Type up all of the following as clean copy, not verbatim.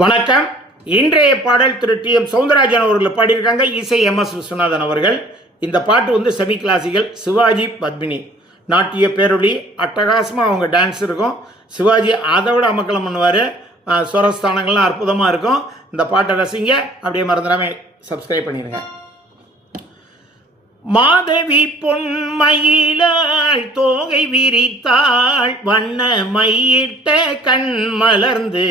வணக்கம். இன்றைய பாடல் திரு டி.எம். சௌந்தரராஜன் அவர்கள் பாடியிருக்காங்க. இசை எம்.எஸ். விஸ்வநாதன் அவர்கள். இந்த பாட்டு செமி கிளாசிக்கல். சிவாஜி பத்மினி நாட்டிய பேரொளி. அட்டகாசமாக அவங்க டான்ஸ் இருக்கும். சிவாஜி அதை விட அமக்கலம் பண்ணுவார். ஸ்வரஸ்தானங்கள்லாம் அற்புதமாக இருக்கும். இந்த பாட்டை ரசிங்க. அப்படியே மறந்துடாமல் சப்ஸ்கிரைப் பண்ணிடுங்க. மாதவி பொன்மயிலாள் தோகை விரித்தாள், வண்ண மையிட்ட கண் மலர்ந்து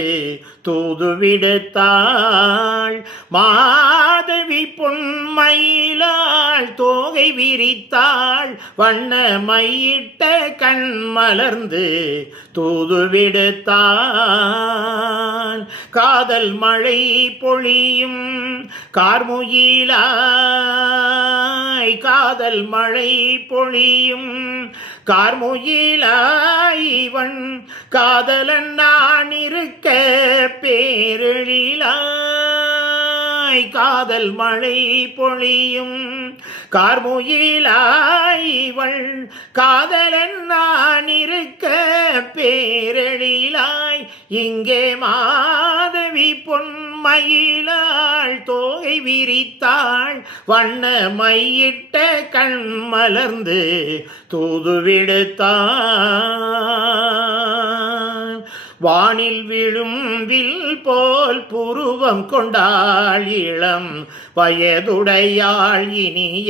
தூது விடுத்தாள். மாதவி பொன்மயிலாள் தோகை விரித்தாள், வண்ண மையிட்ட கண் மலர்ந்து தூது விடுத்தாள். காதல் மழை பொழியும் கார்முகிலாய், காதல் மழை பொழியும் கார்முகிலாய், இவன் காதலன் நான் இருக்க பேரெழிலாய். காதல் மழை பொழியும் கார்முகிலாய், இவள் காதலன் நான் இருக்க பேரெழிலாய். இங்கே மாதவி பொன்மயிலாள் தோகை விரித்தாள், வண்ண மையிட்ட கண் மலர்ந்து தூது விடுத்தாள். வானில் விழும் வில் போல் புருவம் கொண்டாள், இளம் வயதுடையாள் இனிய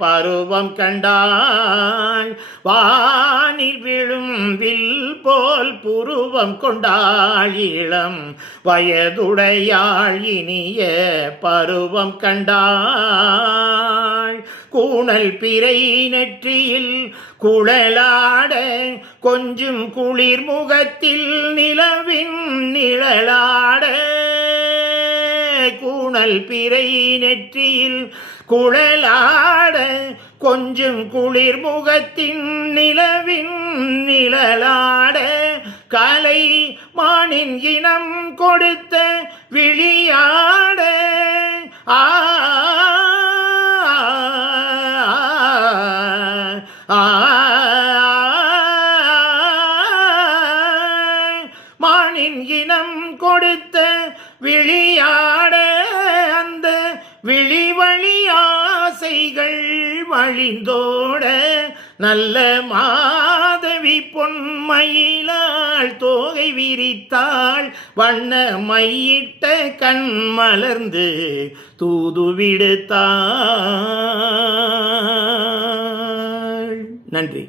பருவம் கண்டாள். வானில் விழும் வில் போல் புருவம் கொண்டாள், இளம் வயதுடையாள் இனிய பருவம் கண்டாள். கூணல் பிறை நெற்றியில் குழலாட, கொஞ்சும் குளிர் முகத்தில் நிலவின் நிழலாட. கூணல் பிறை நெற்றியில் குழலாட, கொஞ்சும் குளிர் முகத்தின் நிலவின் நிழலாட. கலை மானின் இனம் கொடுத்த விழியாட. மானின் இனம் கொடுத்த விழியாட, அந்த விழி வழி ஆசைகள் வழிந்தோட. நல்ல மாதவி பொன்மயிலாள் தோகை விரித்தாள், வண்ண மையிட்ட கண் மலர்ந்து தூது விடுத்தாள். நன்றி.